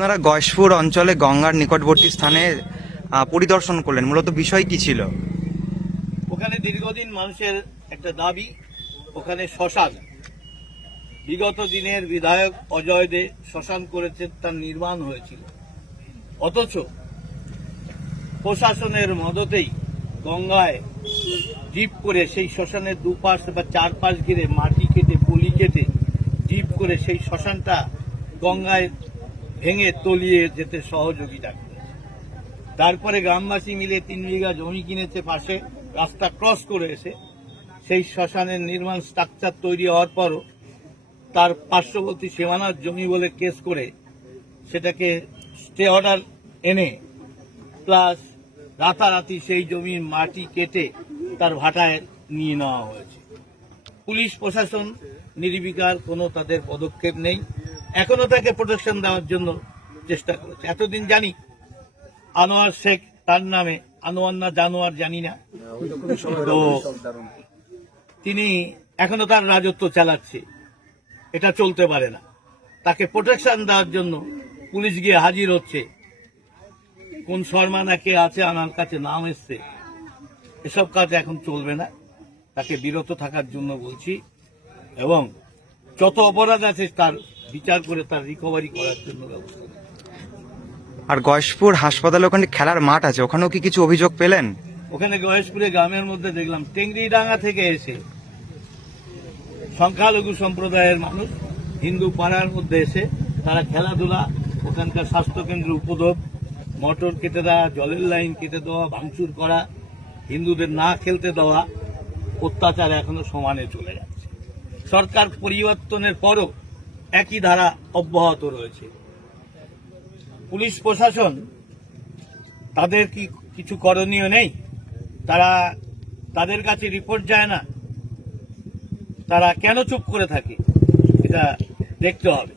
আপনারা গয়েশপুর অঞ্চলে গঙ্গার নিকটবর্তী স্থানে পরিদর্শন করলেন, মূলত বিষয় কি ছিল? ওখানে দীর্ঘদিন মানুষের একটা দাবি, ওখানে শ্মশান, বিগত দিনের বিধায়ক অজয় দে শ্মশান করেছেন, তার নির্মাণ হয়েছিল, অথচ প্রশাসনের মদতেই গঙ্গায় ডিপ করে সেই শ্মশানের দুপাশ বা চারপাশ ঘিরে মাটি কেটে পলি কেটে ডিপ করে সেই শ্মশানটা গঙ্গায় ভেঙে তলিয়ে যেতে সহযোগিতা করেছে। তারপরে গ্রামবাসী মিলে 3 বিঘা জমি কিনেছে পাশে, রাস্তা ক্রস করে এসে সেই শ্মশানের নির্মাণ স্ট্রাকচার তৈরি হওয়ার পরও তার পার্শ্ববর্তী সীমানার জমি বলে কেস করে সেটাকে স্টে অর্ডার এনে প্লাস রাতারাতি সেই জমির মাটি কেটে তার ভাটায় নিয়ে নেওয়া হয়েছে। পুলিশ প্রশাসন নির্বিকার, কোনো তাদের পদক্ষেপ নেই। এখনো তাকে প্রোটেকশন দেওয়ার জন্য চেষ্টা করেছে। এতদিন জানি আনোয়ার শেখ, তার নামে আনোয়ার না জানোয়ার জানি না, তো তিনি এখনো তার রাজত্ব চালাচ্ছে, এটা চলতে পারে না। তাকে প্রোটেকশন দেওয়ার জন্য পুলিশ গিয়ে হাজির হচ্ছে, কোন শর্মা না কে আছে আমার কাছে নাম এসছে, এসব কাজ এখন চলবে না, তাকে বিরত থাকার জন্য বলছি, এবং যত অপরাধ আছে তার বিচার করে তার রিকভারি করার জন্য ব্যবস্থা। আর গয়েশপুর হাসপাতালে ওখানে খেলার মাঠ আছে, ওখানেও কি কিছু অভিযোগ পেলেন? ওখানে গয়েশপুরে গ্রামের মধ্যে দেখলাম টেংরিডাঙ্গা থেকে এসে সংখ্যালঘু সম্প্রদায়ের মানুষ হিন্দু পাড়ার মধ্যে এসে তারা খেলাধুলা, ওখানকার স্বাস্থ্যকেন্দ্র উপদ্রব, মোটর কেটে দেওয়া, জলের লাইন কেটে দেওয়া, ভাঙচুর করা, হিন্দুদের না খেলতে দেওয়া, অত্যাচার এখনো সমানে চলে যাচ্ছে। সরকার পরিবর্তনের পরও একই ধারা অব্যাহত রয়েছে। পুলিশ প্রশাসন তাদের কি কিছু করণীয় নেই? তাদের কাছে রিপোর্ট যায় না? তারা কেন চুপ করে থাকে? এটা দেখতে হবে।